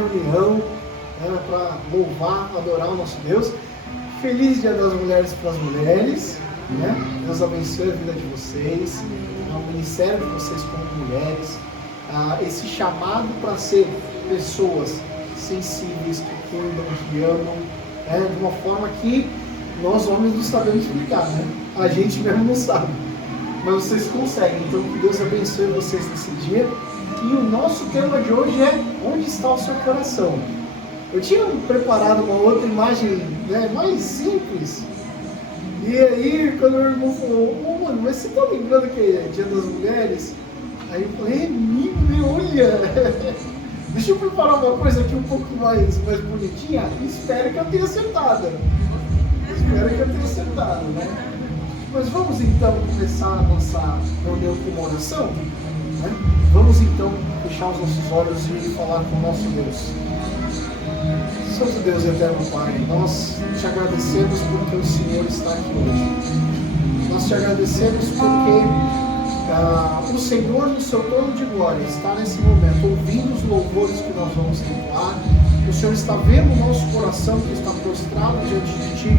reunião para louvar, adorar o nosso Deus. Feliz Dia das Mulheres para as mulheres, né? Deus abençoe a vida de vocês, o ministério de vocês como mulheres, esse chamado para ser pessoas sensíveis, que cuidam, que amam, de uma forma que nós homens não sabemos explicar, né? A gente mesmo não sabe, mas vocês conseguem. Então que Deus abençoe vocês nesse dia. E o nosso tema de hoje é: onde está o seu coração? Eu tinha preparado uma outra imagem, né, mais simples. E aí, quando meu irmão falou: mano, mas você tá lembrando que é Dia das Mulheres? Aí eu falei: olha, deixa eu preparar uma coisa aqui um pouco mais bonitinha. Espero que eu tenha acertado. Né? Mas vamos então começar a nossa reunião com uma oração? Né? Vamos então fechar os nossos olhos e falar com o nosso Deus. Santo Deus e eterno Pai, nós te agradecemos porque o Senhor está aqui hoje. Nós te agradecemos porque o Senhor no seu trono de glória está nesse momento ouvindo os louvores que nós vamos entoar. O Senhor está vendo o nosso coração que está prostrado diante de Ti.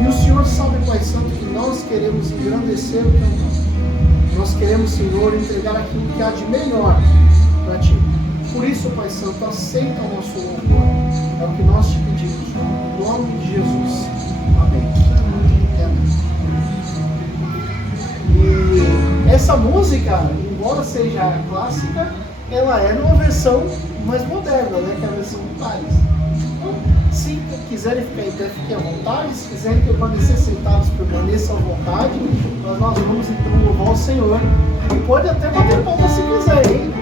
E o Senhor sabe, Pai Santo, que nós queremos engrandecer o Teu nome. Nós queremos, Senhor, entregar aquilo que há de melhor para Ti. Por isso, Pai Santo, aceita o nosso louvor. É o que nós te pedimos, em nome de Jesus. Amém. E essa música, embora seja clássica, ela é numa versão mais moderna, né? Que é a versão do Thales. Então, se quiserem ficar em pé, fiquem à vontade. Se quiserem permanecer sentados, permaneçam à vontade. Mas nós vamos então louvar o Senhor. E pode até bater palma se quiser, hein?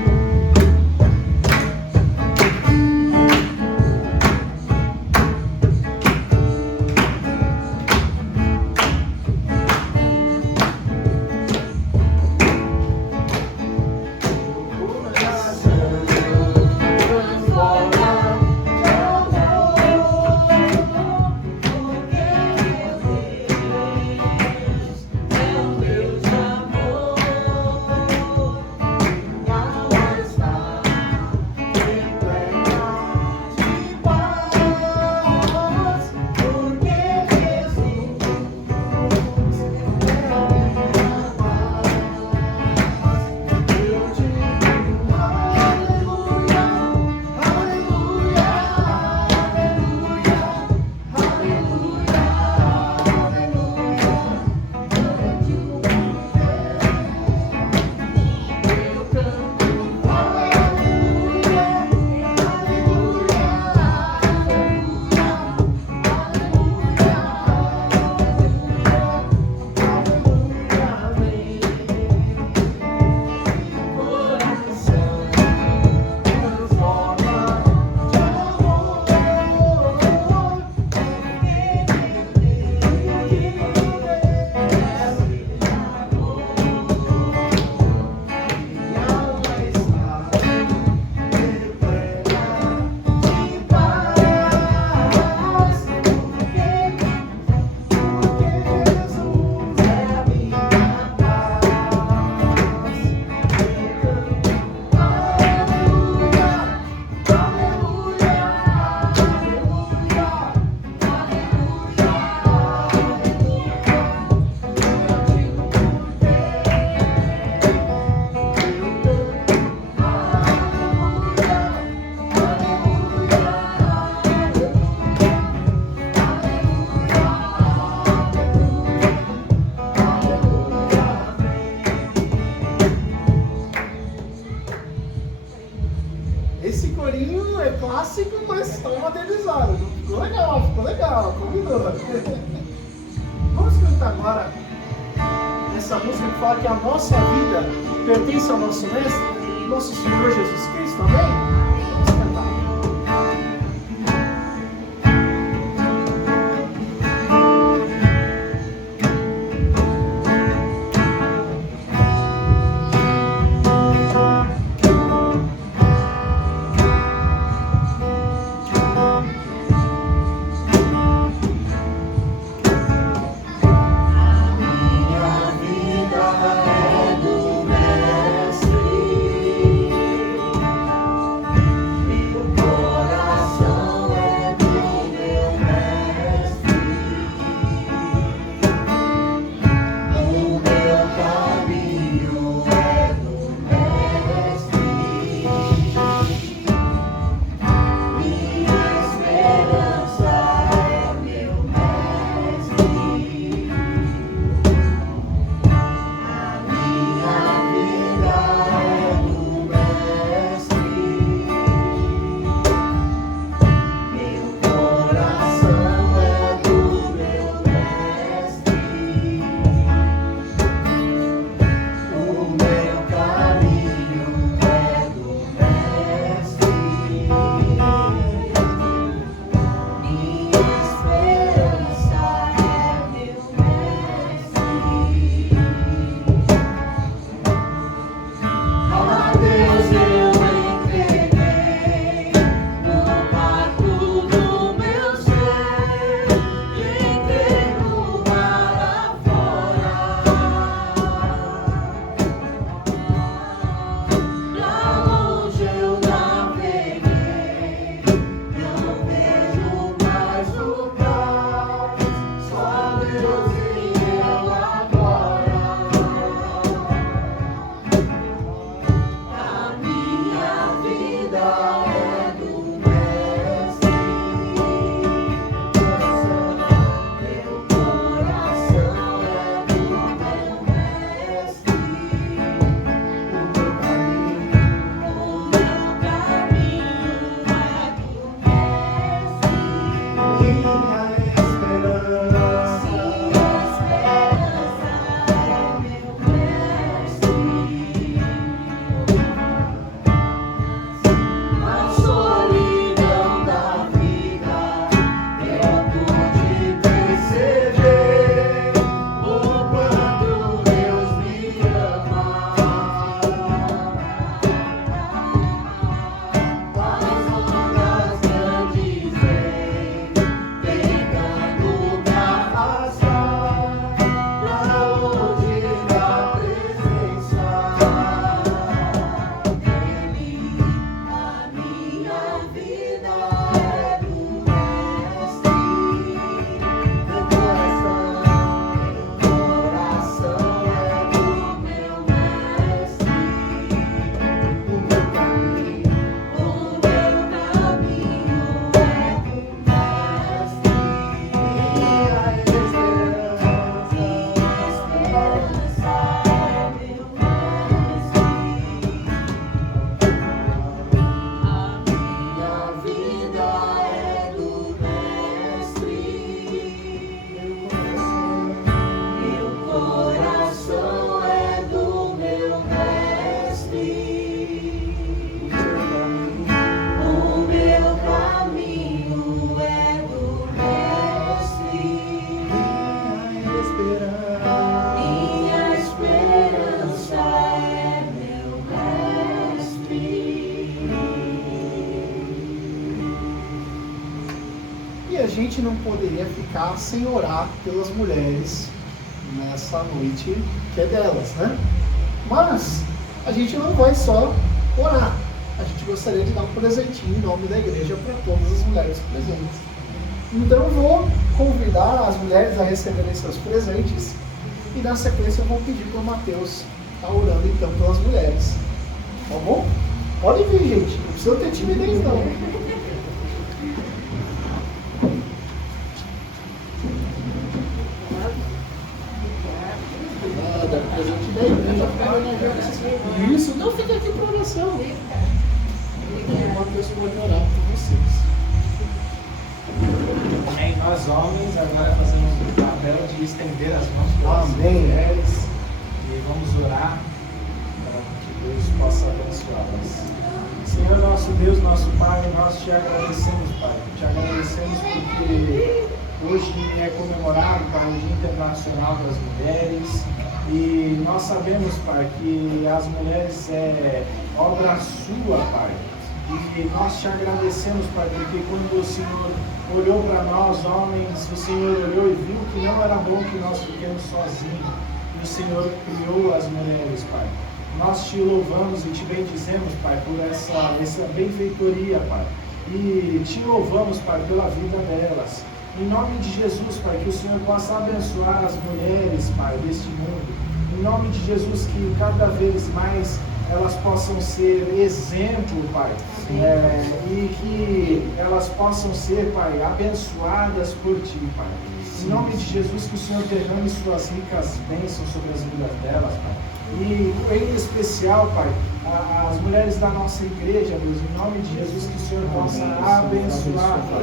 Pertence ao nosso Mestre, nosso Senhor Jesus Cristo, amém? Vamos cantar. E a gente não poderia ficar sem orar pelas mulheres nessa noite que é delas, né? Mas a gente não vai só orar. A gente gostaria de dar um presentinho em nome da igreja para todas as mulheres presentes. Então eu vou convidar as mulheres a receberem seus presentes e na sequência eu vou pedir para o Mateus estar orando então pelas mulheres. Tá bom? Pode vir, gente. Não precisa ter timidez não. Nada, presente da igreja. Isso, então fica aqui para oração. O Mateus pode orar por vocês. Amém. Nós homens agora fazemos o papel de estender as mãos para as mulheres e vamos orar para que Deus possa abençoá-las. Senhor nosso Deus, nosso Pai, nós te agradecemos, Pai. Te agradecemos porque hoje é comemorado, Pai, o Dia Internacional das Mulheres. E nós sabemos, Pai, que as mulheres é obra sua, Pai. E nós te agradecemos, Pai, porque quando o Senhor olhou para nós, homens, o Senhor olhou e viu que não era bom que nós fiquemos sozinhos. E o Senhor criou as mulheres, Pai. Nós te louvamos e te bendizemos, Pai, por essa benfeitoria, Pai. E te louvamos, Pai, pela vida delas. Em nome de Jesus, Pai, que o Senhor possa abençoar as mulheres, Pai, deste mundo. Em nome de Jesus, que cada vez mais elas possam ser exemplo, Pai, e que elas possam ser, Pai, abençoadas por Ti, Pai. Em nome de Jesus, que o Senhor derrame suas ricas bênçãos sobre as vidas delas, Pai. E em especial, Pai, as mulheres da nossa igreja, Deus, em nome de Jesus, que o Senhor possa abençoar, Pai,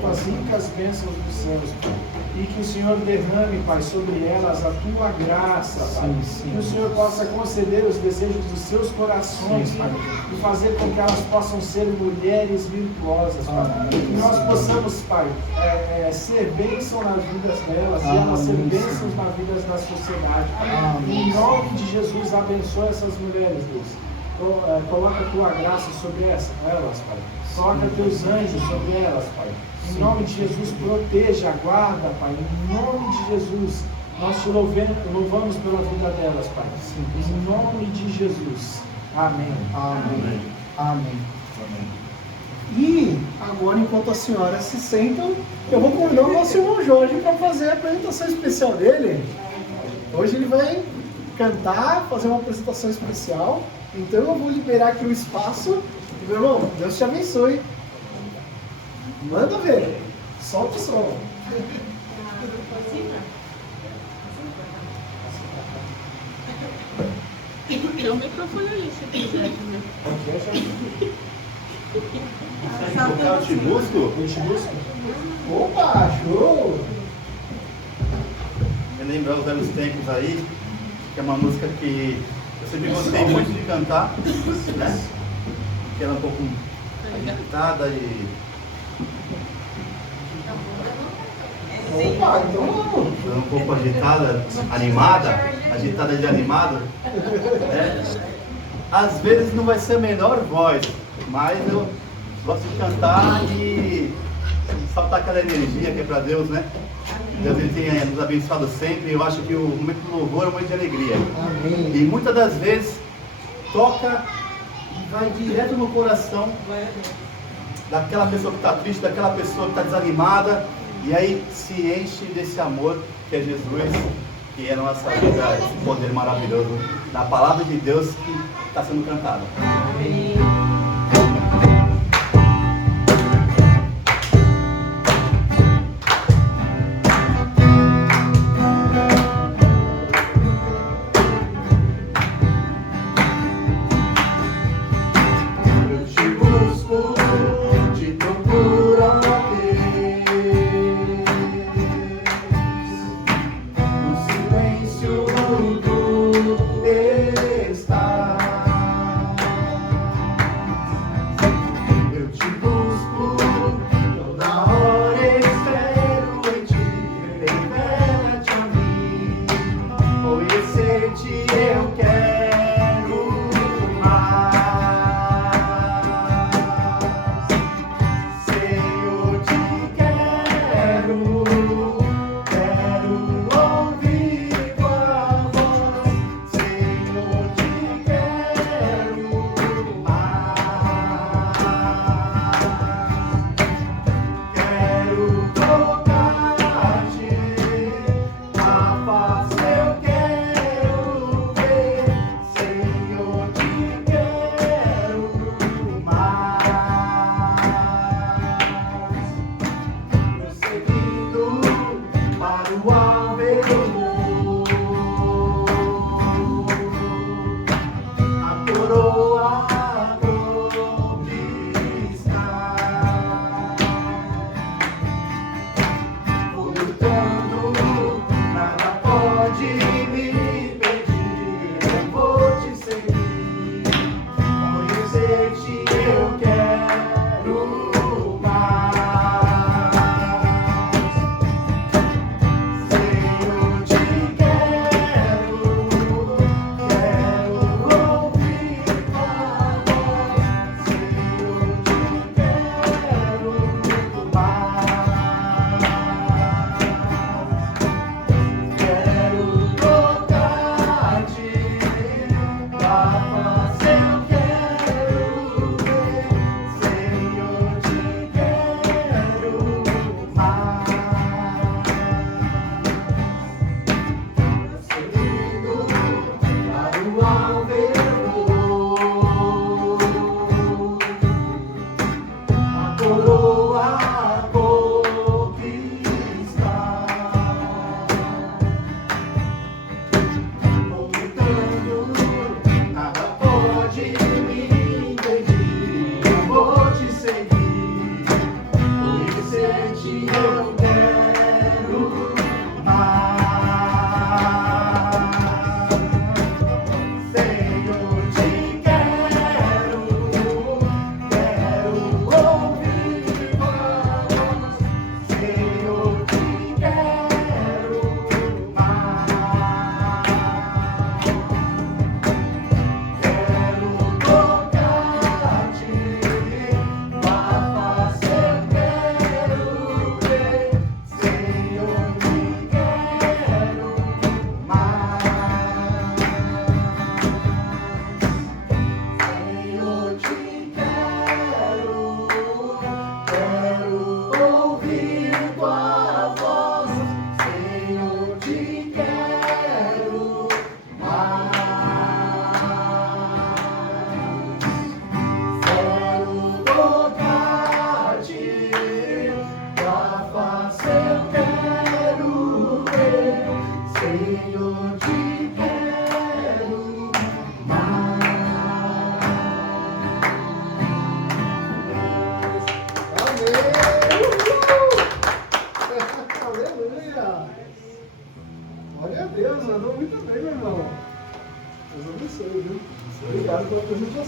com as ricas bênçãos dos céus, Pai. E que o Senhor derrame, Pai, sobre elas a Tua graça, Pai. Que o Senhor possa conceder os desejos dos seus corações, Pai, e fazer com que elas possam ser mulheres virtuosas, Pai. Que nós possamos, Pai, ser bênção nas vidas delas e elas ser bênçãos nas vidas da sociedade, Pai. Em nome de Jesus, abençoa essas mulheres, Deus. Coloca a Tua graça sobre elas, Pai. Coloca Teus anjos sobre elas, Pai. Em nome de Jesus, proteja, guarda, Pai. Em nome de Jesus, nós te louvamos pela vida delas, Pai. Em nome de Jesus. Amém. Amém. Amém. E agora, enquanto as senhoras se sentam, eu vou convidar o nosso irmão Jorge para fazer a apresentação especial dele. Hoje ele vai cantar, fazer uma apresentação especial. Então eu vou liberar aqui o espaço. E, meu irmão, Deus te abençoe. Manda ver. Solta o som. Tem um microfone ali, se quiser. É o Timusco? Opa, show! Lembrar os velhos tempos aí, que é uma música que eu sempre gostei muito de cantar, né? Que ela é um pouco agitada e... Opa, então vamos! um pouco agitada, agitada de animado. Né? Às vezes não vai ser a melhor voz, mas eu gosto de cantar e soltar aquela energia que é para Deus, né? Deus ele tem nos abençoado sempre. Eu acho que o momento do louvor é um momento de alegria. Amém. E muitas das vezes toca e vai direto no coração daquela pessoa que está triste, daquela pessoa que está desanimada. E aí se enche desse amor que é Jesus, que é na nossa vida, esse poder maravilhoso da palavra de Deus que está sendo cantada. Amém. Está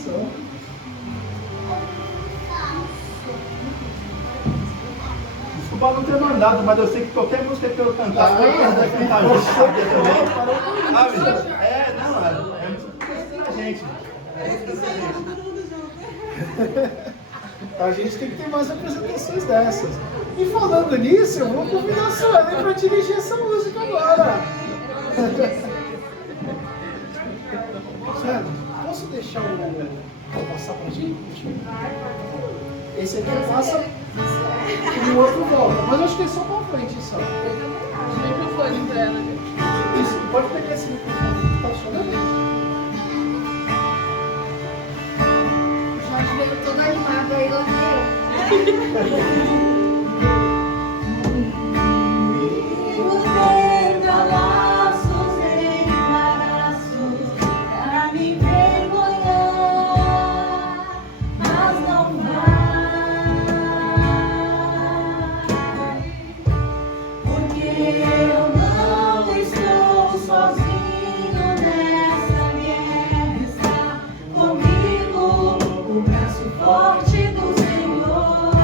coração. Desculpa não ter mandado, mas eu sei que qualquer música que eu cantar, eu vou cantar junto também. Sabe? Não, é música da gente. A gente tem que ter mais apresentações dessas. E falando nisso, eu vou convidar a Sueli para dirigir essa música agora. Sueli, posso deixar o passar para ti? Esse aqui passa e o outro volta. Mas eu acho que é só para frente só. O microfone pra ela. Isso, pode pegar esse microfone. Tá funcionando? Jorge veio todo animado aí, igual que eu. Laços em embaraços pra me envergonhar, mas não vai, porque eu não estou sozinho nessa guerra. Está comigo o braço forte do Senhor.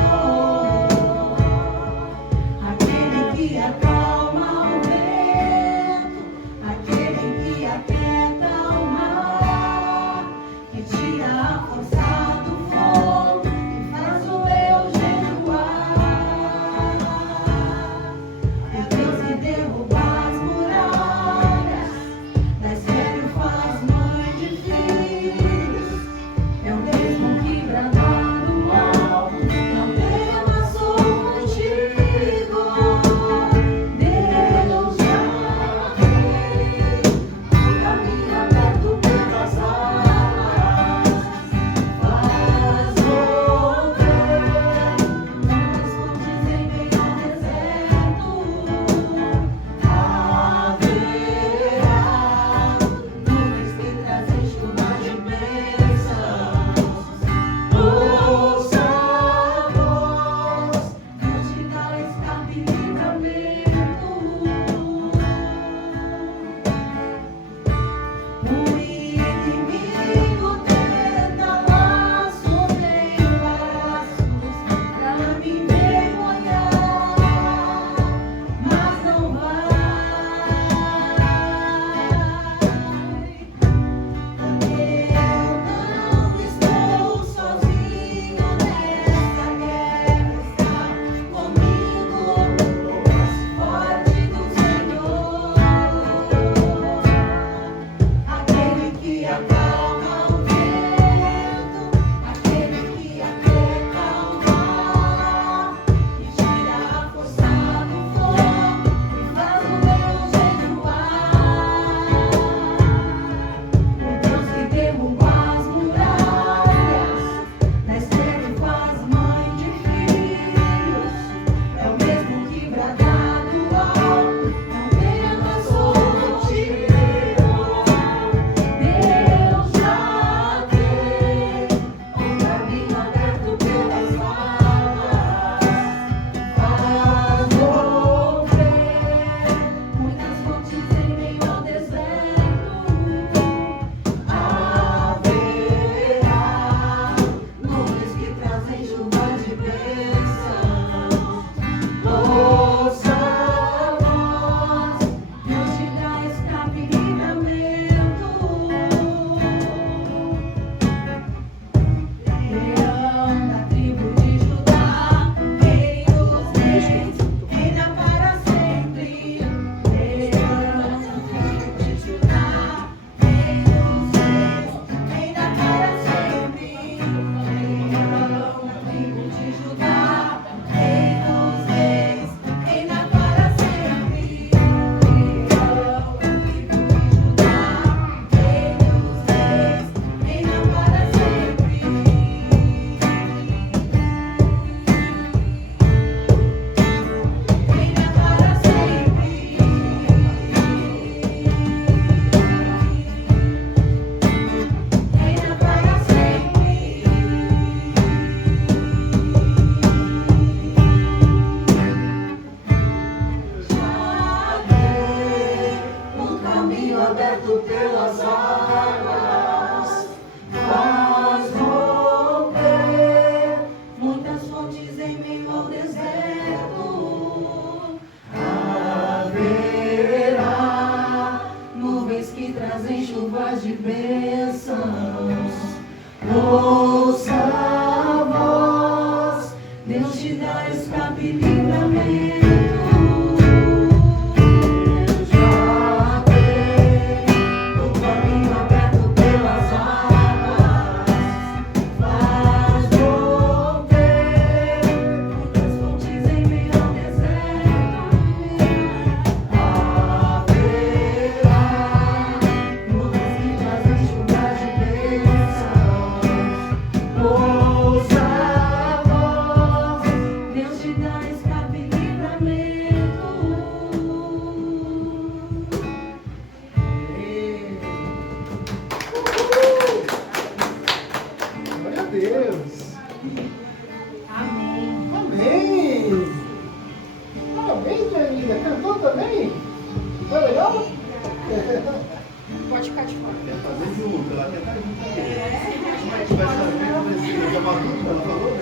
Deus te dá escape e livramento. Pode ficar de fora. Quer fazer junto, ela quer estar junto com ele. Como é que vai saber como esse chama junto? Ela falou, né?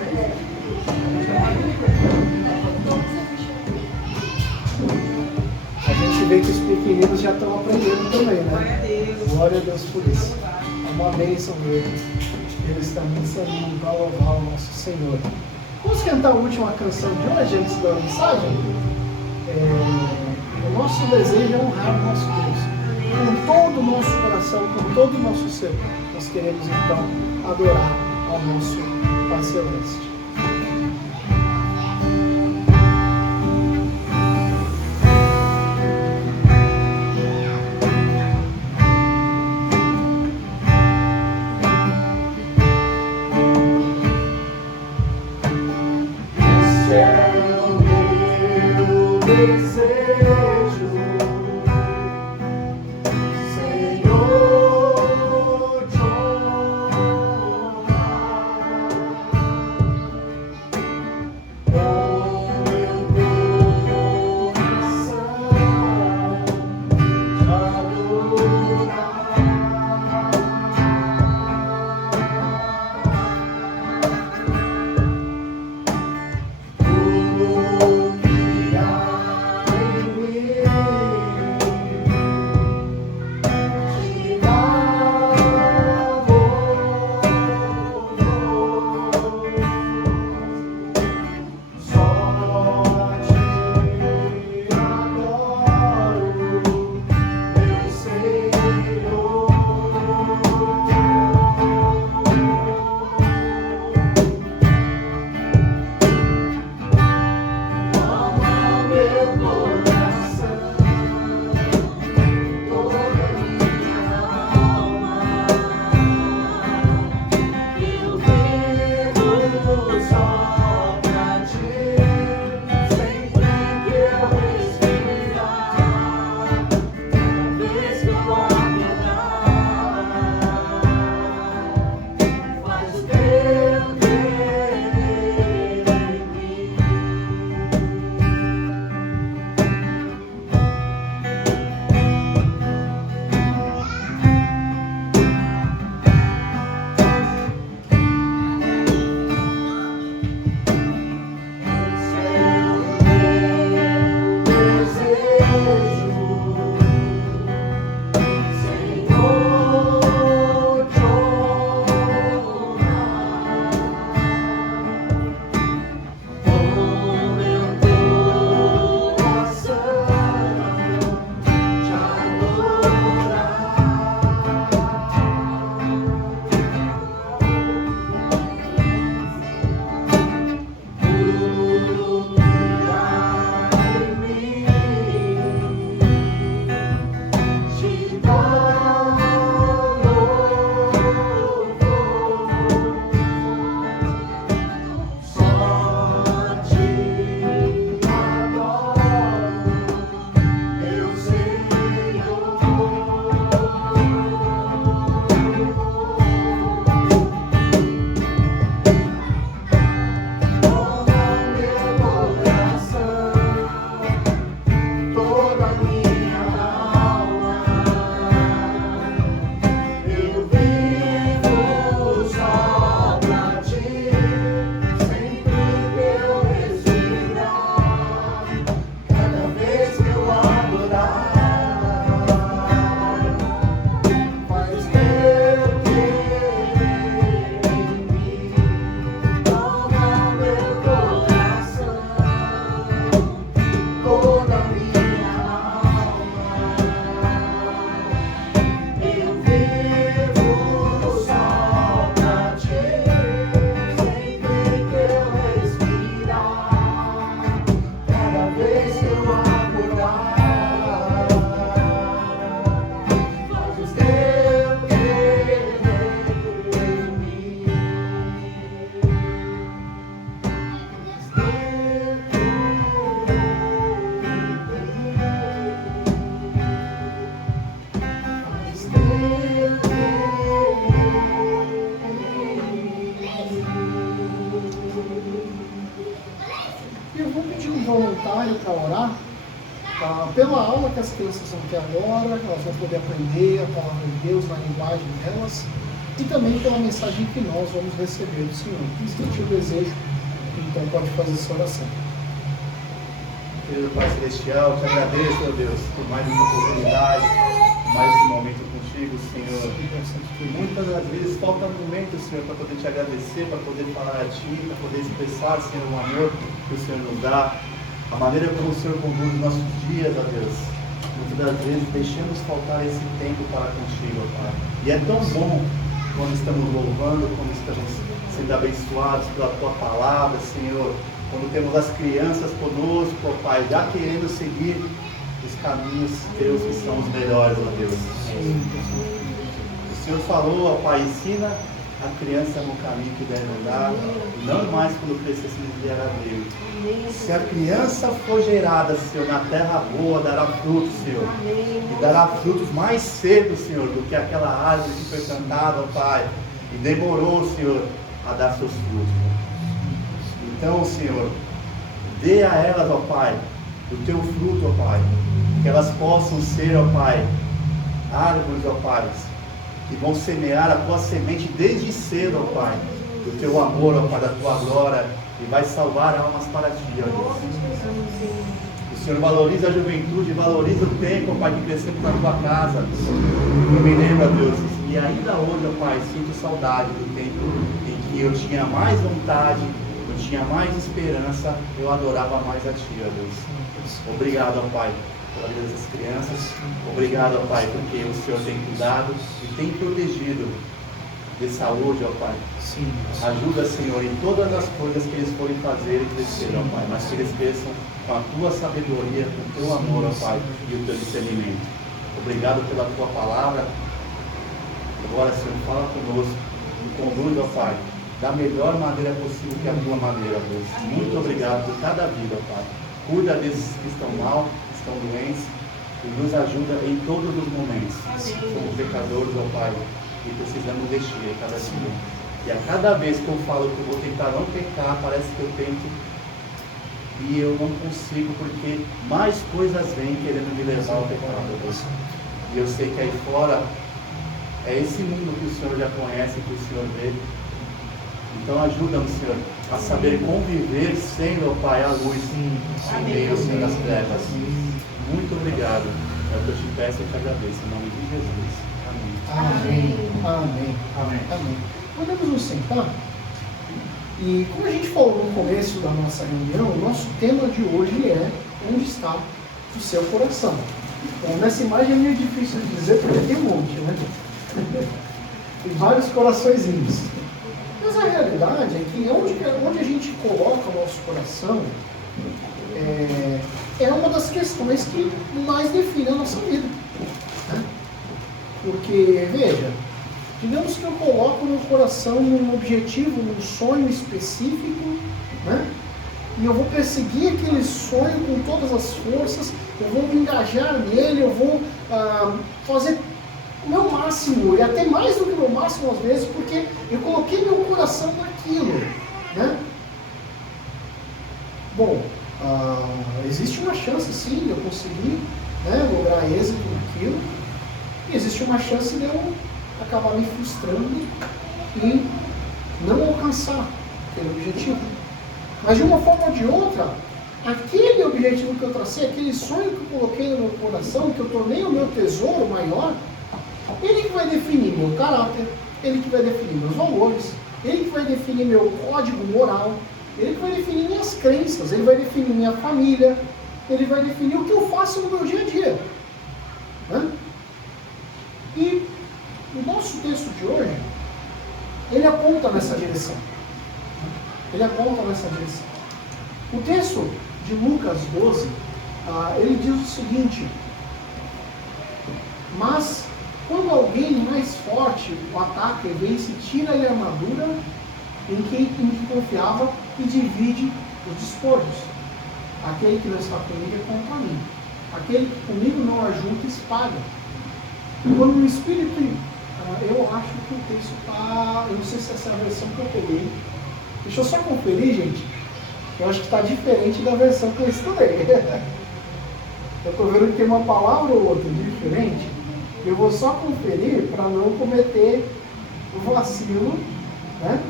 A gente vê que os pequeninos já estão aprendendo também, né? Glória a Deus por isso. É uma bênção deles. Eles também sabem louvar o nosso Senhor. Vamos cantar a última canção de hoje antes da mensagem? O nosso desejo é honrar o nosso Deus. Com todo o nosso coração, com todo o nosso ser, nós queremos então adorar ao nosso Pai Celeste. Eu vou pedir um voluntário para orar pela aula que as crianças vão ter agora, elas vão poder aprender a palavra de Deus na linguagem delas, e também pela mensagem que nós vamos receber do Senhor. Quem sentir o desejo, então pode fazer essa oração. Querido Pai Celestial, te agradeço, ó Deus, por mais essa oportunidade, mais esse momento contigo, Senhor. Muitas das vezes falta momento, Senhor, para poder te agradecer, para poder falar a Ti, para poder expressar, Senhor, o amor que o Senhor nos dá, a maneira como o Senhor conduz os nossos dias, ó Deus. Muitas das vezes deixamos faltar esse tempo para contigo, ó Pai. E é tão bom quando estamos louvando, quando estamos sendo abençoados pela Tua palavra, Senhor. Quando temos as crianças conosco, ó Pai, já querendo seguir os caminhos Teus que são os melhores, ó Deus. O Senhor falou, ó Pai, ensina a criança no caminho que deve andar, não mais quando crescer se desviará dele. Se a criança for gerada, Senhor, na terra boa, dará frutos, Senhor. E dará frutos mais cedo, Senhor, do que aquela árvore que foi plantada, ó Pai, e demorou, Senhor, a dar seus frutos. Então, Senhor, dê a elas, ó Pai, o Teu fruto, ó Pai, que elas possam ser, ó Pai, árvores, ó Pai, que vão semear a Tua semente desde cedo, ó Pai, do Teu amor, ó Pai, da Tua glória, e vai salvar almas para Ti, ó Deus. O Senhor valoriza a juventude, valoriza o tempo, ó Pai, que crescemos na Tua casa. Eu me lembro, ó Deus, e ainda hoje, ó Pai, sinto saudade do tempo em que eu tinha mais vontade, eu tinha mais esperança, eu adorava mais a Ti, ó Deus. Obrigado, ó Pai, pela vida dessas crianças. Obrigado, ó Pai, porque o Senhor tem cuidado e tem protegido de saúde, ó Pai. Sim. Ajuda, Senhor, em todas as coisas que eles forem fazer e crescer, ó Pai, mas que eles cresçam com a Tua sabedoria, com o Teu amor, ó Pai, e o Teu discernimento. Obrigado pela Tua palavra. Agora, Senhor, fala conosco e conduz, ó Pai, da melhor maneira possível, que é a Tua maneira, Deus. Muito obrigado por cada vida, ó Pai. Cuida desses que estão mal, que estão doentes, e nos ajuda em todos os momentos. Somos pecadores, ó Pai, e precisamos de Ti a cada dia. E a cada vez que eu falo que eu vou tentar não pecar, parece que eu tento e eu não consigo, porque mais coisas vêm querendo me levar ao pecado, Deus. E eu sei que aí fora é esse mundo que o Senhor já conhece, que o Senhor vê. Então ajuda-nos, Senhor, a saber conviver sendo, ó Pai, a luz em meio, Senhor, das trevas. Muito obrigado. É o que eu te peço e te agradeço. Em nome de Jesus. Amém. Amém. Amém. Amém. Podemos nos sentar? E como a gente falou no começo da nossa reunião, o nosso tema de hoje é onde está o seu coração. Bom, nessa imagem é meio difícil de dizer porque tem um monte, né? Tem vários coraçõezinhos. Mas a realidade é que onde a gente coloca o nosso coração é uma das questões que mais define a nossa vida. Né? Porque, veja, digamos que eu coloco no coração um objetivo, um sonho específico, né? E eu vou perseguir aquele sonho com todas as forças, eu vou me engajar nele, eu vou fazer o meu máximo, e até mais do que o meu máximo às vezes, porque eu coloquei meu coração naquilo, né? Bom, existe uma chance sim de eu conseguir, né, lograr êxito naquilo, e existe uma chance de eu acabar me frustrando e não alcançar aquele objetivo. Mas de uma forma ou de outra, aquele objetivo que eu tracei, aquele sonho que eu coloquei no meu coração, que eu tornei o meu tesouro maior, ele que vai definir meu caráter, ele que vai definir meus valores, ele que vai definir meu código moral, ele que vai definir minhas crenças, ele vai definir minha família, ele vai definir o que eu faço no meu dia a dia. Né? E o nosso texto de hoje, ele aponta nessa direção. Ele aponta nessa direção. O texto de Lucas 12, ele diz o seguinte: mas quando alguém mais forte o ataca e vence, tira-lhe a armadura em que confiava e divide os despojos. Aquele que não está comigo é contra mim. Aquele que comigo não ajunta espalha. Quando o Espírito, eu acho que o texto está, eu não sei se essa é a versão que eu peguei. Deixa eu só conferir, gente. Eu acho que está diferente da versão que eu estudei. Eu estou vendo que tem uma palavra ou outra diferente. Eu vou só conferir para não cometer o vacilo, né?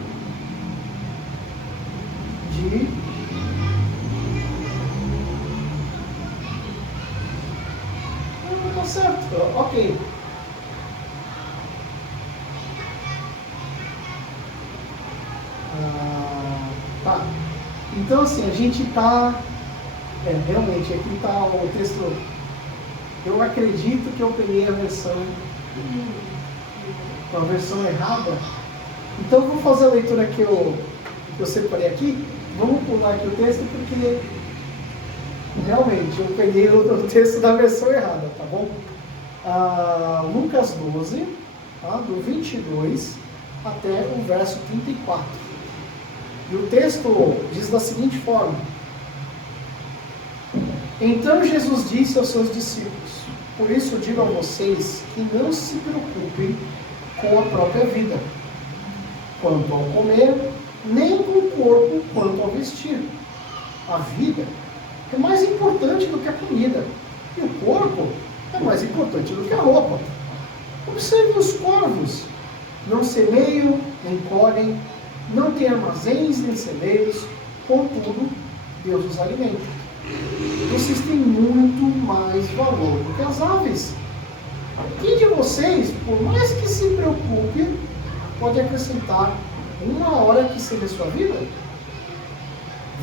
Não, tá certo, ok. Tá. Então assim, a gente está. Realmente, aqui está o texto. Eu acredito que eu peguei a versão errada. Então eu vou fazer a leitura que eu separei aqui. Vamos pular aqui o texto porque realmente eu peguei o texto da versão errada, tá bom? Lucas 12, tá? Do 22 até o verso 34. E o texto diz da seguinte forma: Então Jesus disse aos seus discípulos: Por isso eu digo a vocês que não se preocupem com a própria vida, quanto ao comer, nem com o corpo quanto ao vestir. A vida é mais importante do que a comida, e o corpo é mais importante do que a roupa. Observe os corvos: não semeiam, nem colhem, não têm armazéns nem celeiros, contudo, Deus os alimenta. Vocês têm muito mais valor do que as aves. Quem de vocês, por mais que se preocupe, pode acrescentar uma hora que seja a sua vida?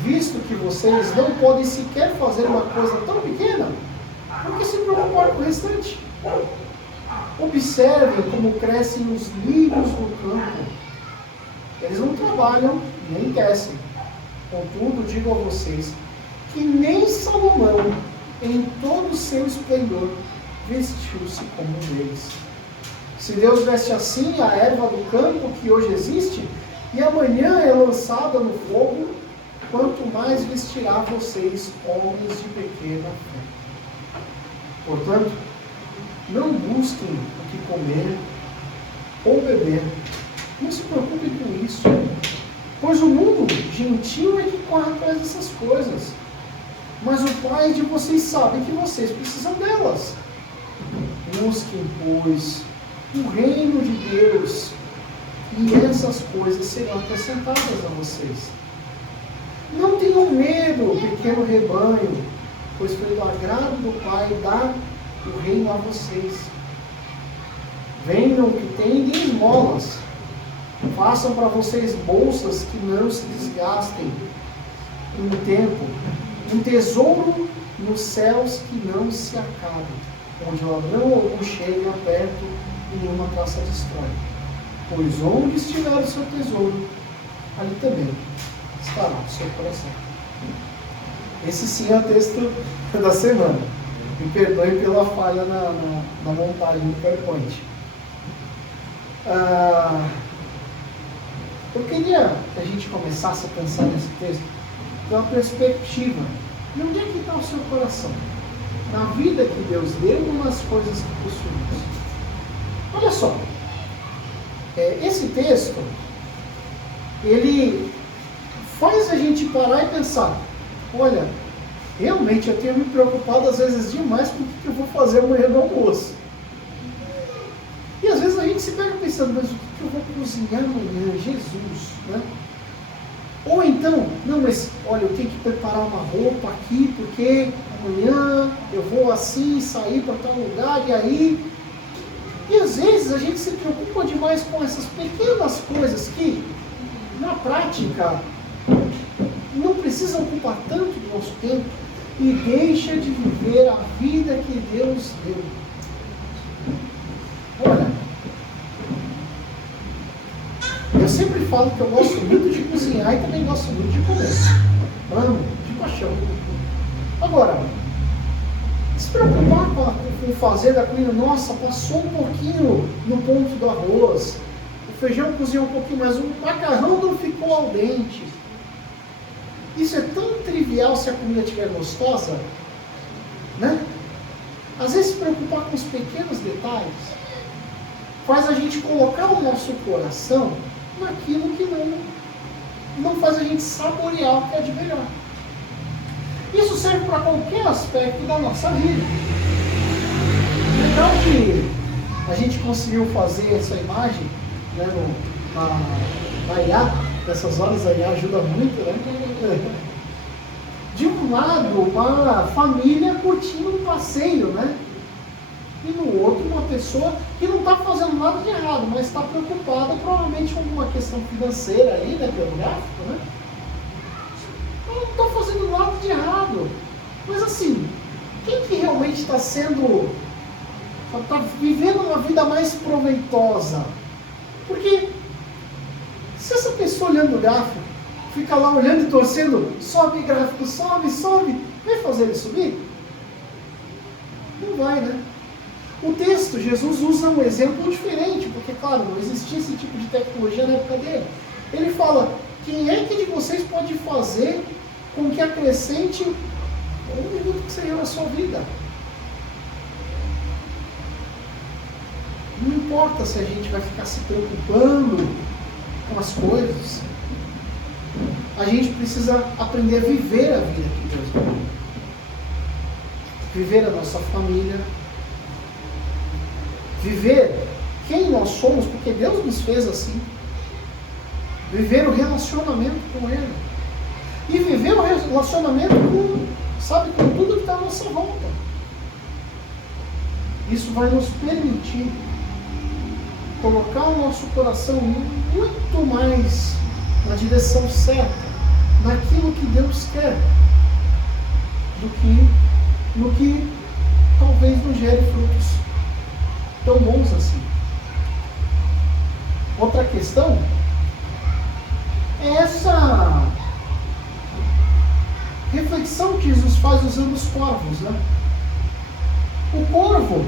Visto que vocês não podem sequer fazer uma coisa tão pequena, por que se preocupar com o restante? Observem como crescem os lírios do campo. Eles não trabalham nem tecem. Contudo, digo a vocês que nem Salomão, em todo o seu esplendor, vestiu-se como um deles. Se Deus veste assim a erva do campo que hoje existe, e amanhã é lançada no fogo, quanto mais vestirá vocês, homens de pequena fé. Portanto, não busquem o que comer ou beber. Não se preocupem com isso, pois o mundo gentil é que corre atrás dessas coisas. Mas o Pai de vocês sabe que vocês precisam delas. Busquem, pois, o reino de Deus, e essas coisas serão acrescentadas a vocês. Não tenham medo, pequeno rebanho, pois foi do agrado do Pai dar o reino a vocês. Vendam o que têm de esmolas. Façam para vocês bolsas que não se desgastem com o tempo, um tesouro nos céus que não se acabe, onde o ladrão algum chega perto e nenhuma traça destrói. Pois onde estiver o seu tesouro, ali também estará o seu coração. Esse sim é o texto da semana. Me perdoe pela falha na montagem do PowerPoint. Eu queria que a gente começasse a pensar nesse texto pela perspectiva de onde é que está o seu coração, na vida que Deus deu ou nas coisas que possuímos. Olha só, esse texto, ele faz a gente parar e pensar: olha, realmente eu tenho me preocupado às vezes demais com o que eu vou fazer amanhã no almoço. E às vezes a gente se pega pensando: mas o que eu vou cozinhar amanhã? Jesus, né? Ou então, não, mas olha, eu tenho que preparar uma roupa aqui, porque amanhã eu vou assim sair para tal lugar, e aí... E às vezes a gente se preocupa demais com essas pequenas coisas que, na prática, não precisam ocupar tanto do nosso tempo, e deixa de viver a vida que Deus deu. Olha, eu sempre falo que eu gosto muito de cozinhar e também gosto muito de comer. Amo, de paixão. Agora, se preocupar com fazer da comida, nossa, passou um pouquinho no ponto do arroz, o feijão cozinhou um pouquinho, mas o macarrão não ficou al dente. Isso é tão trivial se a comida estiver gostosa, né? Às vezes se preocupar com os pequenos detalhes faz a gente colocar o nosso coração naquilo que não faz a gente saborear o que é de melhor. Isso serve para qualquer aspecto da nossa vida. Legal que a gente conseguiu fazer essa imagem, né, na IA, nessas horas a IA ajuda muito, né? De um lado, uma família curtindo um passeio, né? E no outro, uma pessoa que não está fazendo nada de errado, mas está preocupada provavelmente com alguma questão financeira aí, né, pelo gráfico, né? Não está fazendo nada de errado. Mas assim, quem que realmente está vivendo uma vida mais proveitosa? Porque se essa pessoa olhando o gráfico, fica lá olhando e torcendo, sobe gráfico, sobe, vai fazer ele subir? Não vai, né? O texto, Jesus usa um exemplo diferente, porque, claro, não existia esse tipo de tecnologia na época dele. Ele fala, quem é que de vocês pode fazer com que acrescente um minuto que seja na sua vida? Não importa se a gente vai ficar se preocupando com as coisas. A gente precisa aprender a viver a vida que Deus dá. Viver a nossa família. Viver quem nós somos, porque Deus nos fez assim. Viver o relacionamento com Ele. E viver o relacionamento com tudo que está à nossa volta. Isso vai nos permitir colocar o nosso coração muito mais na direção certa, naquilo que Deus quer, do que no que talvez não gere frutos tão bons assim. Outra questão é essa reflexão que Jesus faz usando os corvos, né? O corvo,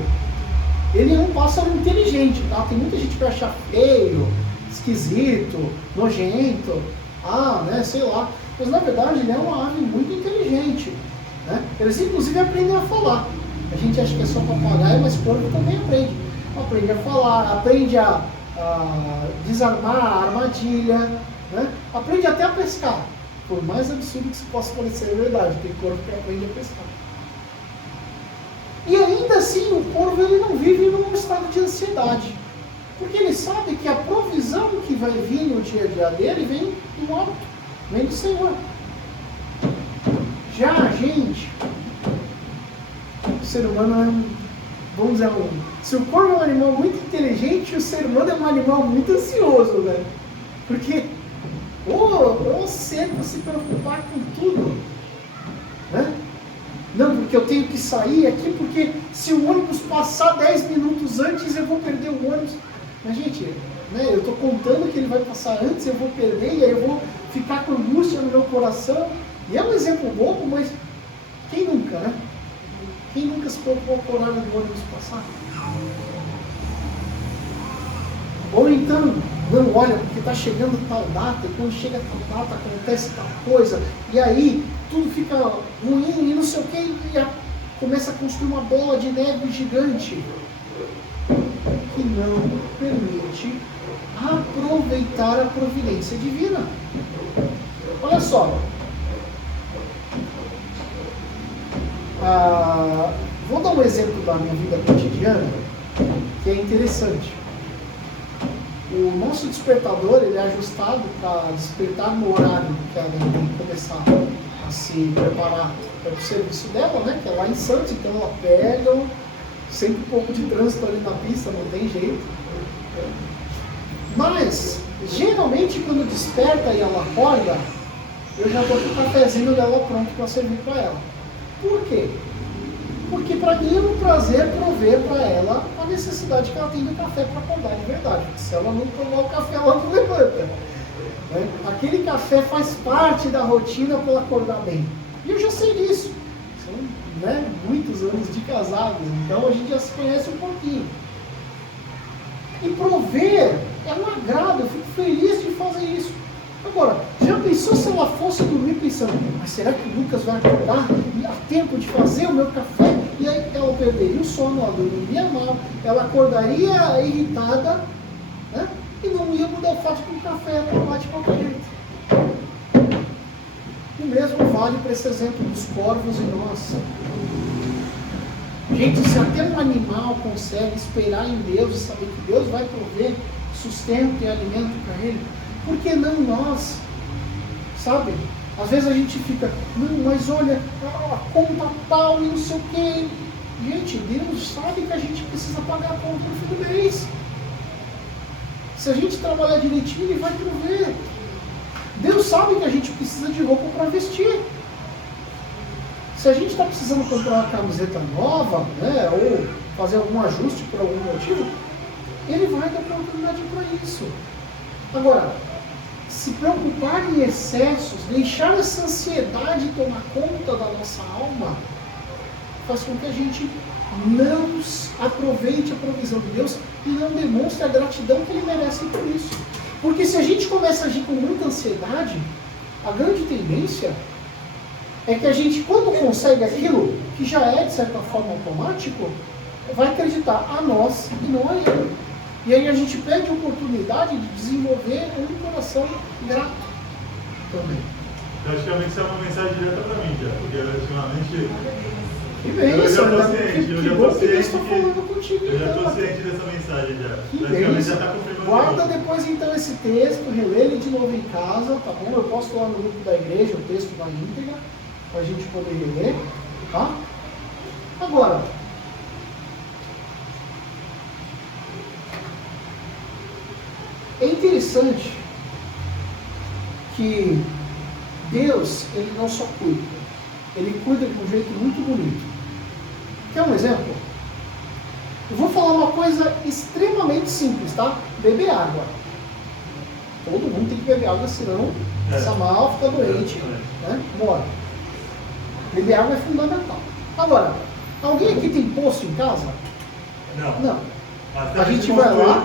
ele é um pássaro inteligente, tá? Tem muita gente que vai achar feio, esquisito, nojento, né, sei lá. Mas na verdade ele é uma ave muito inteligente, né? Eles inclusive aprendem a falar. A gente acha que é só papagaio, mas corvo também aprende. Aprende a falar, aprende a desarmar a armadilha, né? Aprende até a pescar. Por mais absurdo que isso possa parecer, é verdade, tem corvo que aprende a pescar. E ainda assim o corvo ele não vive num estado de ansiedade. Porque ele sabe que a provisão que vai vir no dia a dia dele vem do alto, vem do Senhor. Já a gente, o ser humano vamos dizer, se o corvo é um animal muito inteligente, o ser humano é um animal muito ansioso, né? Porque o ser para se preocupar com tudo, né? Não, porque eu tenho que sair aqui, porque se o ônibus passar 10 minutos antes, eu vou perder o ônibus. Mas, gente, né, eu estou contando que ele vai passar antes, eu vou perder, e aí eu vou ficar com angústia no meu coração. E é um exemplo bobo, mas quem nunca, né? Quem nunca se preocupou com o horário do ônibus passar? Ou então, não, olha, porque está chegando tal data, e quando chega tal data acontece tal coisa, e aí tudo fica ruim e não sei o que, e começa a construir uma bola de neve gigante que não permite aproveitar a providência divina. Olha só, vou dar um exemplo da minha vida cotidiana que é interessante. O nosso despertador ele é ajustado para despertar no horário que ela tem que começar a se preparar para o serviço dela, né? Que é lá em Santos, então ela pega sempre um pouco de trânsito ali na pista, não tem jeito. Mas, geralmente quando desperta e ela acorda, eu já estou com o cafezinho dela pronto para servir para ela. Por quê? Porque para mim é um prazer prover para ela a necessidade que ela tem do café para acordar de verdade. Porque se ela não tomar o café, ela não levanta. Né? Aquele café faz parte da rotina para ela acordar bem. E eu já sei disso. São, né, muitos anos de casados, então a gente já se conhece um pouquinho. E prover é um agrado, eu fico feliz de fazer isso. Agora, já pensou se ela fosse dormir pensando, mas será que o Lucas vai acordar a tempo de fazer o meu café? E aí ela perderia o sono, ela dormiria mal, ela acordaria irritada, né? E não ia mudar o fato que o café ia tomar de qualquer jeito. O mesmo vale para esse exemplo dos corvos e nós. Gente, se até um animal consegue esperar em Deus e saber que Deus vai prover sustento e alimento para ele, por que não nós? Sabe? Às vezes a gente fica, não, mas olha, a conta tal e não sei o quê. Gente, Deus sabe que a gente precisa pagar a conta no fim do mês. Se a gente trabalhar direitinho, Ele vai prover. Deus sabe que a gente precisa de roupa para vestir. Se a gente está precisando comprar uma camiseta nova, né, ou fazer algum ajuste por algum motivo, Ele vai dar oportunidade para isso. Agora, se preocupar em excessos, deixar essa ansiedade tomar conta da nossa alma, faz com que a gente não aproveite a provisão de Deus e não demonstre a gratidão que Ele merece por isso. Porque se a gente começa a agir com muita ansiedade, a grande tendência é que a gente, quando consegue aquilo, que já é de certa forma automático, vai acreditar a nós e não a Ele. E aí a gente perde a oportunidade de desenvolver um coração grato também. Praticamente isso é uma mensagem direta para mim, já, porque ultimamente Que bem, eu já estou Deus está falando contigo. Eu já estou ciente dessa mensagem já. Que Praticamente bem, já está confirmando. guarda depois então esse texto, relê ele de novo em casa, tá bom? Eu posto lá no grupo da igreja o texto na íntegra, para a gente poder reler, tá? Agora, é interessante que Deus, Ele não só cuida, Ele cuida de um jeito muito bonito. Quer um exemplo? Eu vou falar uma coisa extremamente simples, tá? Beber água. Todo mundo tem que beber água, senão passa mal, fica doente, né? Morre. Beber água é fundamental. Agora, alguém aqui tem poço em casa? Não. A gente vai lá.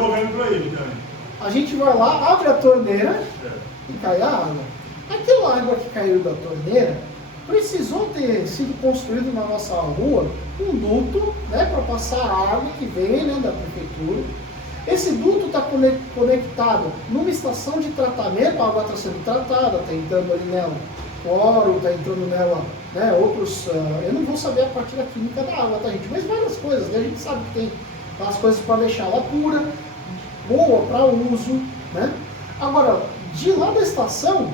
A gente vai lá, abre a torneira e cai a água. Aquela água que caiu da torneira precisou ter sido construído na nossa rua um duto, né, para passar a água que vem, né, da prefeitura. Esse duto está conectado numa estação de tratamento, a água está sendo tratada, está entrando ali nela cloro, está entrando nela, né, outros. Eu não vou saber a parte da química da água, tá, gente? Mas várias coisas, né? A gente sabe que tem as coisas para deixar ela pura, boa para uso, né? Agora, de lá da estação,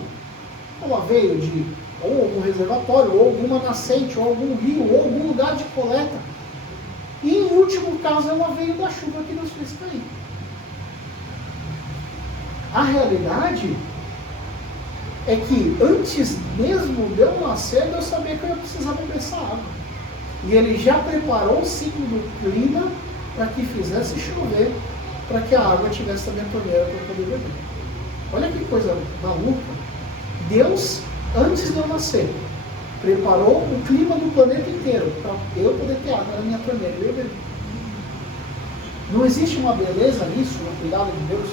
ela veio de ou algum reservatório, ou alguma nascente, ou algum rio, ou algum lugar de coleta. E em último caso, ela veio da chuva que nos fez cair. A realidade é que antes mesmo de eu nascer, Deus sabia que eu ia precisar beber essa água. E Ele já preparou o ciclo do clima para que fizesse chover, para que a água tivesse também a torneira para poder beber. Olha que coisa maluca. Deus, antes de eu nascer, preparou o clima do planeta inteiro para eu poder ter água na minha torneira e beber. Não existe uma beleza nisso, no cuidado de Deus?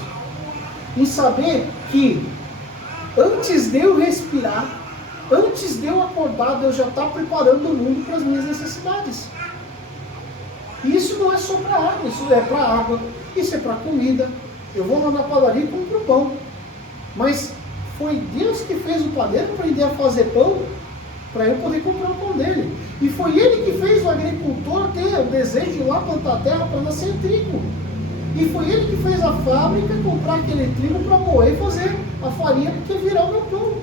Em saber que antes de eu respirar, antes de eu acordar, Deus já está preparando o mundo para as minhas necessidades. E isso não é só para água, isso é para água, isso é para comida. Eu vou lá na padaria e compro pão. Mas foi Deus que fez o padeiro aprender a fazer pão para eu poder comprar o pão dele. E foi Ele que fez o agricultor ter o desejo de ir lá plantar a terra para nascer trigo. E foi Ele que fez a fábrica comprar aquele trigo para moer e fazer a farinha que virar o meu pão.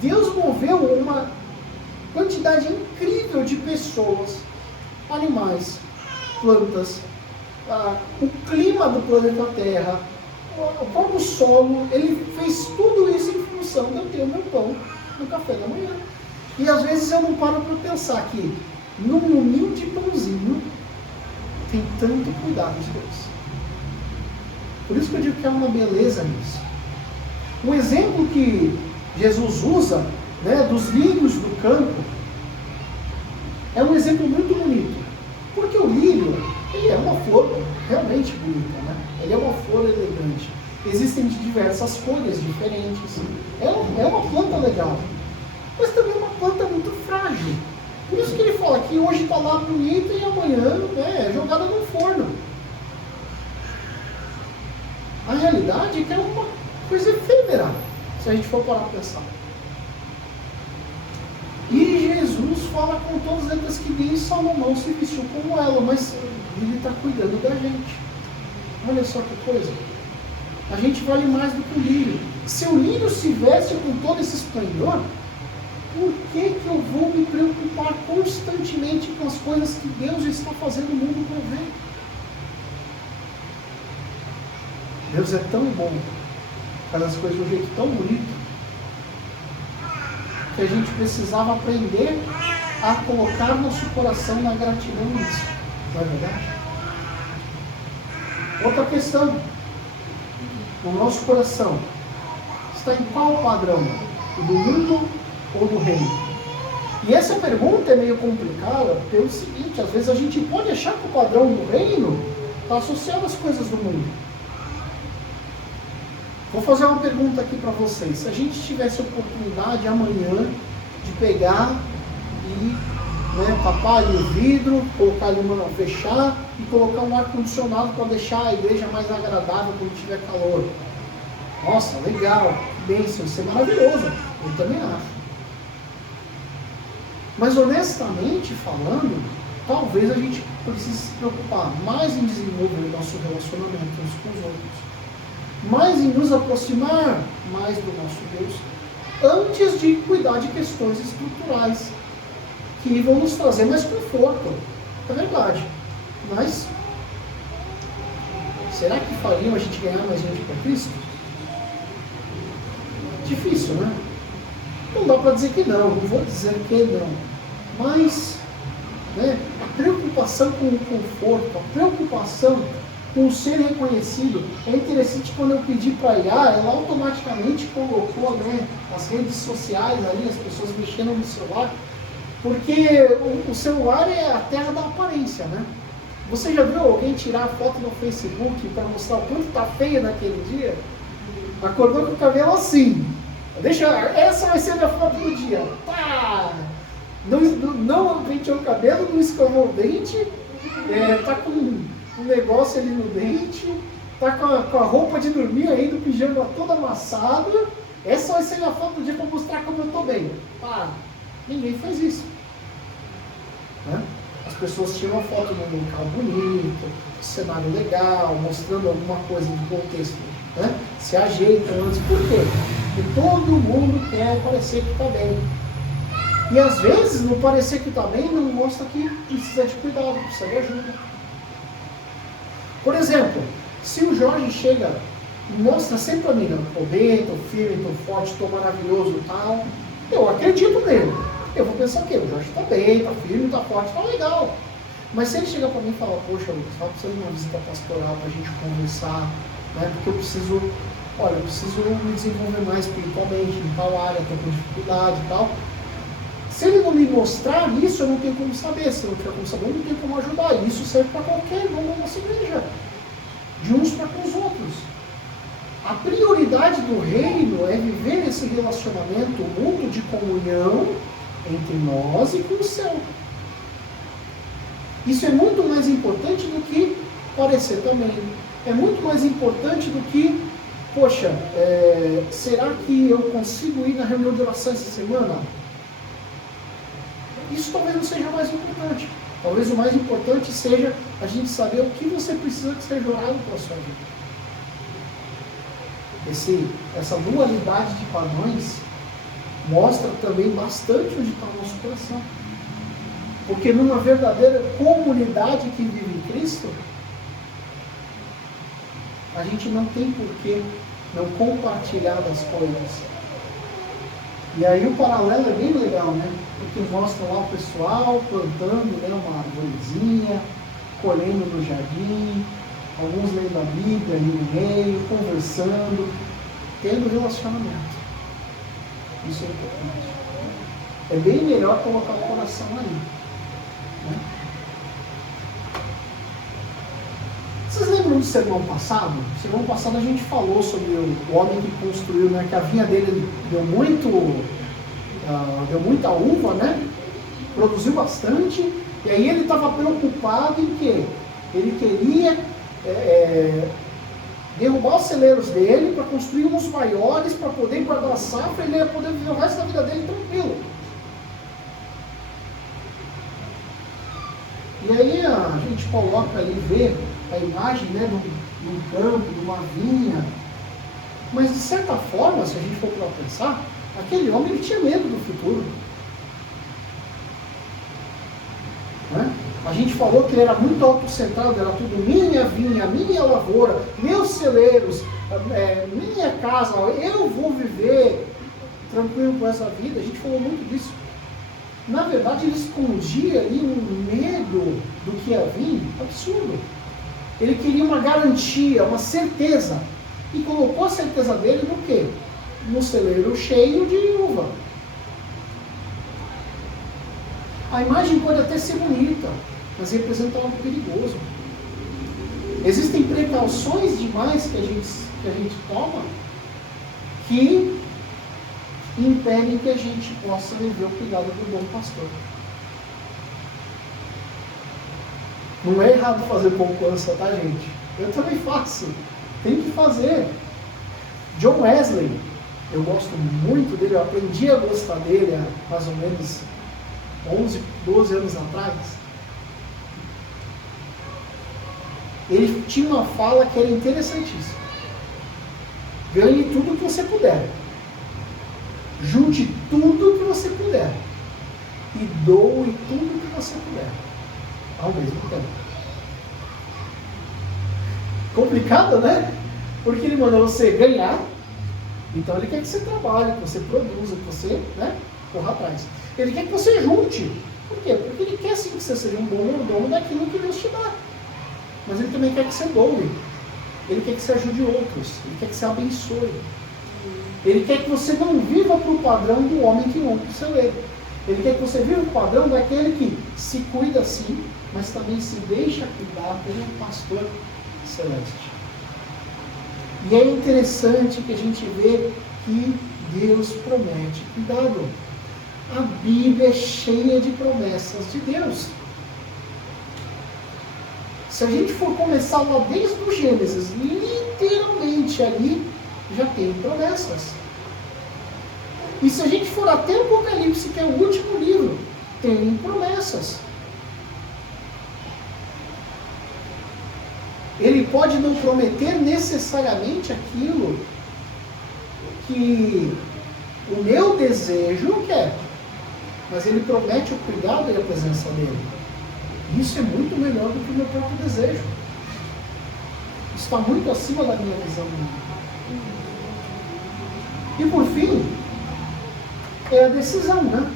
Deus moveu uma quantidade incrível de pessoas, animais, plantas, o clima do planeta Terra, o próprio solo. Ele fez tudo isso em função de eu ter o meu pão no café da manhã. E às vezes eu não paro para pensar que num humilde pãozinho tem tanto cuidado de Deus. Por isso que eu digo que há uma beleza nisso. Um exemplo que Jesus usa, né, dos lírios do campo é um exemplo muito bonito. Porque o lírio, ele é uma flor realmente bonita, né? Ele é uma flor elegante. Existem de diversas cores diferentes. É uma planta legal. Mas também é uma planta muito frágil. Por isso que ele fala que hoje está lá bonita e amanhã, né, é jogada no forno. A realidade é que é uma coisa efêmera, se a gente for parar para pensar. fala com todas as letras que diz Salomão se vestiu como ela, mas ele está cuidando da gente. Olha só que coisa. A gente vale mais do que o lírio. Se o lírio se veste com todo esse esplendor, por que eu vou me preocupar constantemente com as coisas que Deus está fazendo o mundo para ver? Deus é tão bom, faz as coisas de um jeito tão bonito, que a gente precisava aprender a colocar nosso coração na gratidão nisso. Não é verdade? Outra questão. O nosso coração está em qual padrão? O do mundo ou do reino? E essa pergunta é meio complicada pelo seguinte: às vezes a gente pode achar que o padrão do reino está associado às coisas do mundo. Vou fazer uma pergunta aqui para vocês. Se a gente tivesse a oportunidade amanhã de pegar e tapar ali o vidro, colocar ali fechar e colocar um ar-condicionado para deixar a igreja mais agradável quando tiver calor. Nossa, legal, que bênção, isso é maravilhoso. Eu também acho. Mas honestamente falando, talvez a gente precise se preocupar mais em desenvolver o nosso relacionamento uns com os outros, mais em nos aproximar mais do nosso Deus, antes de cuidar de questões estruturais que vão nos trazer mais conforto. É verdade. Mas será que faria a gente ganhar mais gente para Cristo? Difícil, né? Não dá para dizer que não vou dizer que não. Mas a preocupação com o conforto, a preocupação com o ser reconhecido. É interessante, quando eu pedi para a IA, ela automaticamente colocou as redes sociais ali, as pessoas mexendo no celular, porque o celular é a terra da aparência, né? Você já viu alguém tirar foto no Facebook para mostrar o quanto está feia naquele dia? Acordou com o cabelo assim. Essa vai ser a minha foto do dia. Pá! Não penteou o cabelo, não escovou o dente, tá com um negócio ali no dente, tá com a roupa de dormir ainda, o pijama todo amassado. Essa vai ser a minha foto do dia para mostrar como eu estou bem. Pá! Ninguém faz isso. Né? As pessoas tiram foto num local bonito, cenário legal, mostrando alguma coisa de contexto. Né? Se ajeitam antes. Por quê? Porque todo mundo quer parecer que está bem. E às vezes, no parecer que está bem, não mostra que precisa de cuidado, precisa de ajuda. Por exemplo, se o Jorge chega e mostra sempre para mim, estou bem, estou firme, estou forte, estou maravilhoso e tal, eu acredito nele. Eu vou pensar o quê? O Jorge está bem, está firme, está forte, está legal. Mas se ele chegar para mim e falar, poxa, Lucas, vai precisar de uma visita pastoral para a gente conversar, né? Porque eu preciso me desenvolver mais espiritualmente em tal área, estou com dificuldade e tal. Se ele não me mostrar isso, eu não tenho como saber. Se eu não tiver como saber, eu não tenho como ajudar. E isso serve para qualquer irmão da nossa igreja, de uns para com os outros. A prioridade do reino é viver esse relacionamento mútuo de comunhão entre nós e com o céu. Isso é muito mais importante do que parecer também. É muito mais importante do que, poxa, será que eu consigo ir na reunião de oração essa semana? Isso talvez não seja o mais importante. Talvez o mais importante seja a gente saber o que você precisa que seja orado para a sua vida. Essa dualidade de padrões mostra também bastante onde está o nosso coração. Porque numa verdadeira comunidade que vive em Cristo, a gente não tem por que não compartilhar das coisas. E aí o paralelo é bem legal, né? Porque mostra lá o pessoal plantando uma arvorezinha, colhendo no jardim, alguns lendo a Bíblia ali no meio, conversando, tendo relacionamento. Isso é importante. É bem melhor colocar o coração ali. Né? Vocês lembram do sermão passado? No sermão passado a gente falou sobre o homem que construiu, né? Que a vinha dele deu muita uva, né? Produziu bastante, e aí ele estava preocupado em quê? Ele queria derrubar os celeiros dele para construir uns maiores, para poder guardar a safra, e ele ia poder viver o resto da vida dele tranquilo. E aí a gente coloca ali, vê a imagem, né, de um campo, de uma vinha. Mas de certa forma, se a gente for para pensar, aquele homem ele tinha medo do futuro. Né? A gente falou que ele era muito autocentrado, era tudo minha vinha, minha lavoura, meus celeiros, minha casa, eu vou viver tranquilo com essa vida. A gente falou muito disso. Na verdade, ele escondia ali um medo do que ia vir absurdo. Ele queria uma garantia, uma certeza. E colocou a certeza dele no quê? No celeiro cheio de uva. A imagem pode até ser bonita, mas representa algo perigoso. Existem precauções demais que a gente toma que impedem que a gente possa viver o cuidado do bom pastor. Não é errado fazer poupança, tá, gente? Eu também faço. Tem que fazer. John Wesley, eu gosto muito dele, eu aprendi a gostar dele há mais ou menos 11, 12 anos atrás. Ele tinha uma fala que era interessantíssima. Ganhe tudo que você puder. Junte tudo que você puder. E doe tudo que você puder. Ao mesmo tempo. Complicado, né? Porque ele manda você ganhar. Então ele quer que você trabalhe, que você produza, que você, né, corra atrás. Ele quer que você junte. Por quê? Porque ele quer sim que você seja um bom mordomo daquilo que Deus te dá. Mas ele também quer que você doe. Ele quer que você ajude outros. Ele quer que você abençoe. Ele quer que você não viva para o padrão do homem que rompe o celeiro. Ele quer que você viva o padrão daquele que se cuida sim, mas também se deixa cuidar pelo pastor celeste. E é interessante que a gente vê que Deus promete cuidado. A Bíblia é cheia de promessas de Deus. Se a gente for começar lá desde o Gênesis, literalmente ali já tem promessas. E se a gente for até o Apocalipse, que é o último livro, tem promessas. Ele pode não prometer necessariamente aquilo que o meu desejo quer, mas ele promete o cuidado e a presença dele. Isso é muito melhor do que o meu próprio desejo. Isso está muito acima da minha visão. E por fim, é a decisão, né?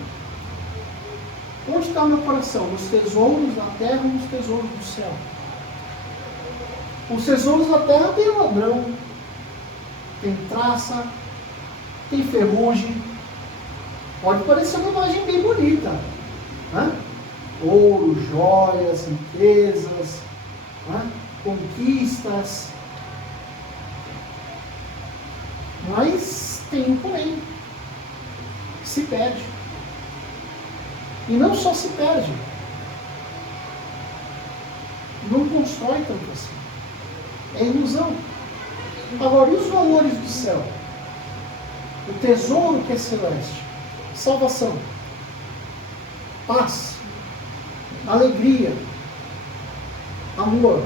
Onde está o meu coração? Nos tesouros da terra ou nos tesouros do céu? Os tesouros da terra tem ladrão, tem traça, tem ferrugem. Pode parecer uma imagem bem bonita, né? Ouro, joias, riquezas, né? Conquistas. Mas tem um porém. Se perde. E não só se perde. Não constrói tanto assim. É ilusão. Agora, e os valores do céu? O tesouro que é celeste. Salvação. Paz. Alegria. Amor.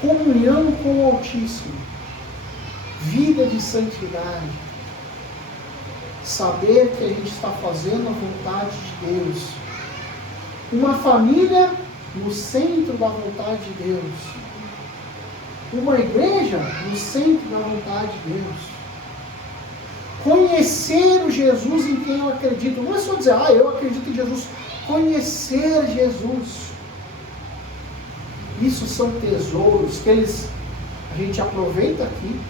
Comunhão com o Altíssimo. Vida de santidade. Saber que a gente está fazendo a vontade de Deus. Uma família no centro da vontade de Deus. Uma igreja no centro da vontade de Deus. Conhecer o Jesus em quem eu acredito. Não é só dizer, eu acredito em Jesus. Conhecer Jesus. Isso são tesouros que a gente aproveita aqui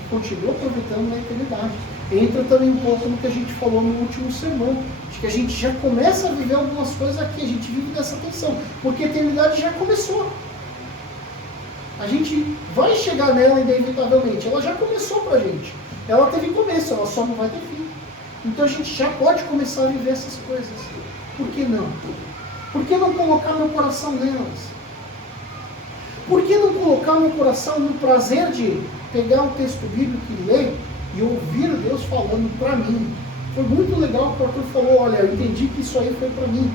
e continua aproveitando na eternidade. Entra também um pouco no que a gente falou no último sermão, de que a gente já começa a viver algumas coisas aqui, a gente vive nessa tensão, porque a eternidade já começou. A gente vai chegar nela inevitavelmente, ela já começou pra gente. Ela teve começo, ela só não vai ter fim. Então a gente já pode começar a viver essas coisas. Por que não? Por que não colocar meu coração nelas? Por que não colocar meu coração no prazer de pegar um texto bíblico e ler e ouvir Deus falando para mim? Foi muito legal que o Arthur falou, olha, eu entendi que isso aí foi para mim.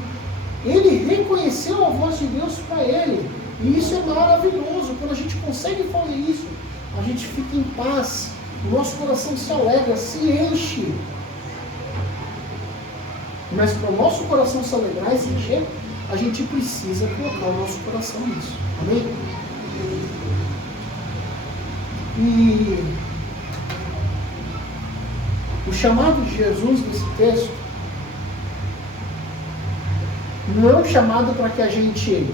Ele reconheceu a voz de Deus para ele. E isso é maravilhoso. Quando a gente consegue fazer isso, a gente fica em paz. O nosso coração se alegra, se enche. Mas para o nosso coração se alegrar e se encher, a gente precisa colocar o nosso coração nisso. Amém? E o chamado de Jesus nesse texto não é um chamado para que a gente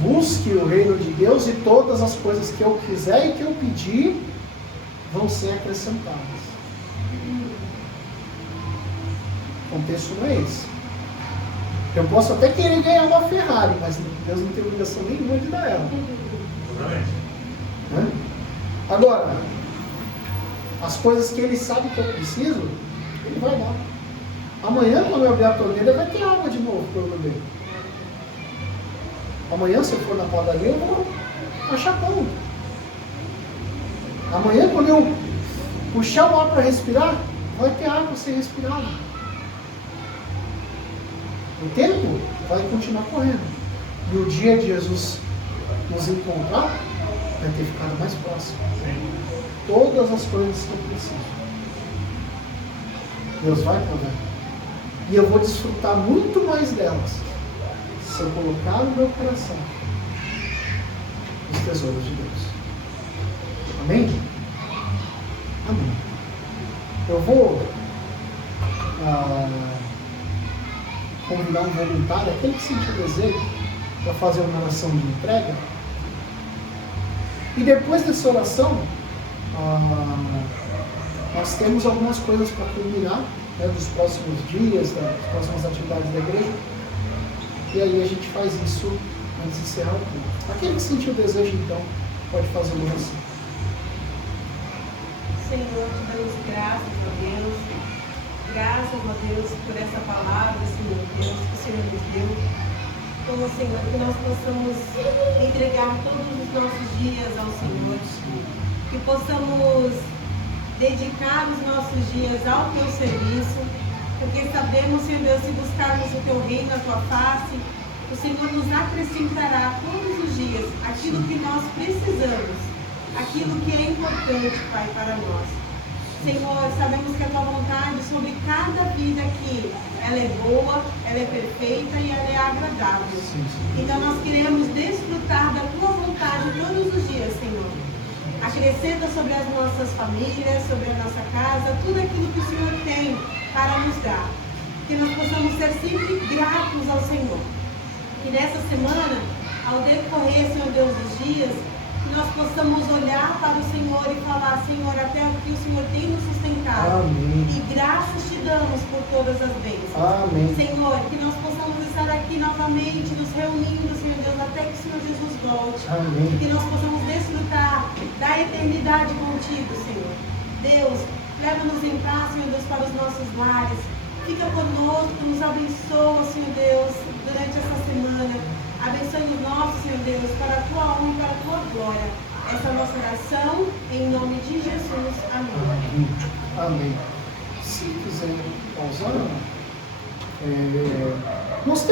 busque o reino de Deus e todas as coisas que eu quiser e que eu pedir vão ser acrescentadas. O contexto não é esse. Eu posso até querer ganhar uma Ferrari, mas Deus não tem obrigação nenhuma de dar ela. Agora, as coisas que Ele sabe que eu preciso, Ele vai dar. Amanhã, quando eu abrir a torneira, vai ter água de novo para eu beber. Amanhã, se eu for na padaria, eu vou achar pão. Amanhã, quando eu puxar o ar para respirar, vai ter água a ser respirada. O tempo vai continuar correndo. E o dia de Jesus nos encontrar vai ter ficado mais próximo. Todas as coisas que eu preciso, Deus vai prover. E eu vou desfrutar muito mais delas se eu colocar no meu coração os tesouros de Deus. Amém? Amém. Eu vou convidar um voluntário, aquele que sentir desejo, para fazer uma oração de entrega. E depois dessa oração, nós temos algumas coisas para culminar, dos próximos dias, das próximas atividades da igreja. E aí a gente faz isso antes de encerrar o culto. Aquele que sentiu desejo, então, pode fazer uma oração. Senhor, te damos graças a Deus. Graças a Deus por essa palavra, Senhor Deus, que o Senhor nos deu. Como, Senhor, que nós possamos entregar todos os nossos dias ao Senhor. Que possamos dedicar os nossos dias ao Teu serviço. Porque sabemos, Senhor Deus, se buscarmos o Teu reino, a Tua face, o Senhor nos acrescentará todos os dias aquilo que nós precisamos, aquilo que é importante, Pai, para nós. Senhor, sabemos que a Tua vontade sobre cada vida aqui, ela é boa, ela é perfeita e ela é agradável. Então nós queremos desfrutar da Tua vontade todos os dias, Senhor. Acrescenta sobre as nossas famílias, sobre a nossa casa, tudo aquilo que o Senhor tem para nos dar. Que nós possamos ser sempre gratos ao Senhor. E nessa semana, ao decorrer, Senhor Deus, dos dias, que nós possamos olhar para o Senhor e falar: Senhor, até aqui o Senhor tem nos sustentado. Amém. E graças te damos por todas as bênçãos. Amém. Senhor, que nós possamos estar aqui novamente, nos reunindo, Senhor Deus, até que o Senhor Jesus volte. Amém. Que nós possamos desfrutar da eternidade contigo, Senhor. Deus, leva-nos em paz, Senhor Deus, para os nossos lares. Fica conosco, nos abençoa, Senhor Deus, durante essa semana. Abençoe-nos nossos, Senhor Deus, para a Tua honra e para a Tua glória. Essa é a nossa oração, em nome de Jesus. Amém. Amém. Se quiser pausar, nós temos